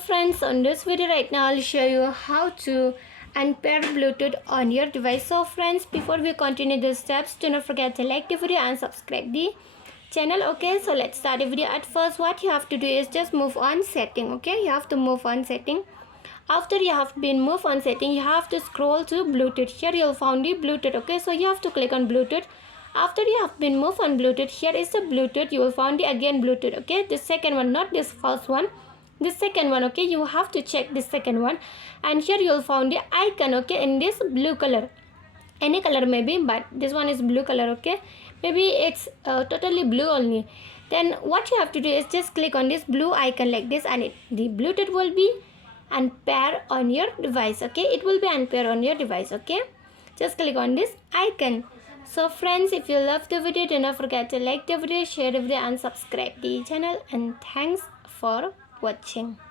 friends, on this video right now I'll show you how to unpair Bluetooth on your device. So friends, before we continue the steps, do not forget to like the video and subscribe the channel. Okay, so let's start the video. At first what you have to do is just move on setting. Okay, you have to move on setting. After you have been moved on setting, you have to scroll to Bluetooth. Here you'll find the Bluetooth. Okay, so you have to click on Bluetooth. After you have been moved on Bluetooth, here is the Bluetooth. You will find the again Bluetooth. Okay, the second one, not this first one, the second one. Okay, you have to check the second one, and here you will find the icon. Okay, in this blue color, any color maybe, but this one is blue color. Okay, maybe it's totally blue only. Then what you have to do is just click on this blue icon like this, and the Bluetooth will be unpair on your device. Okay, it will be unpair on your device. Okay, just click on this icon. So friends, if you love the video, do not forget to like the video, share the video and subscribe the channel, and thanks for watching.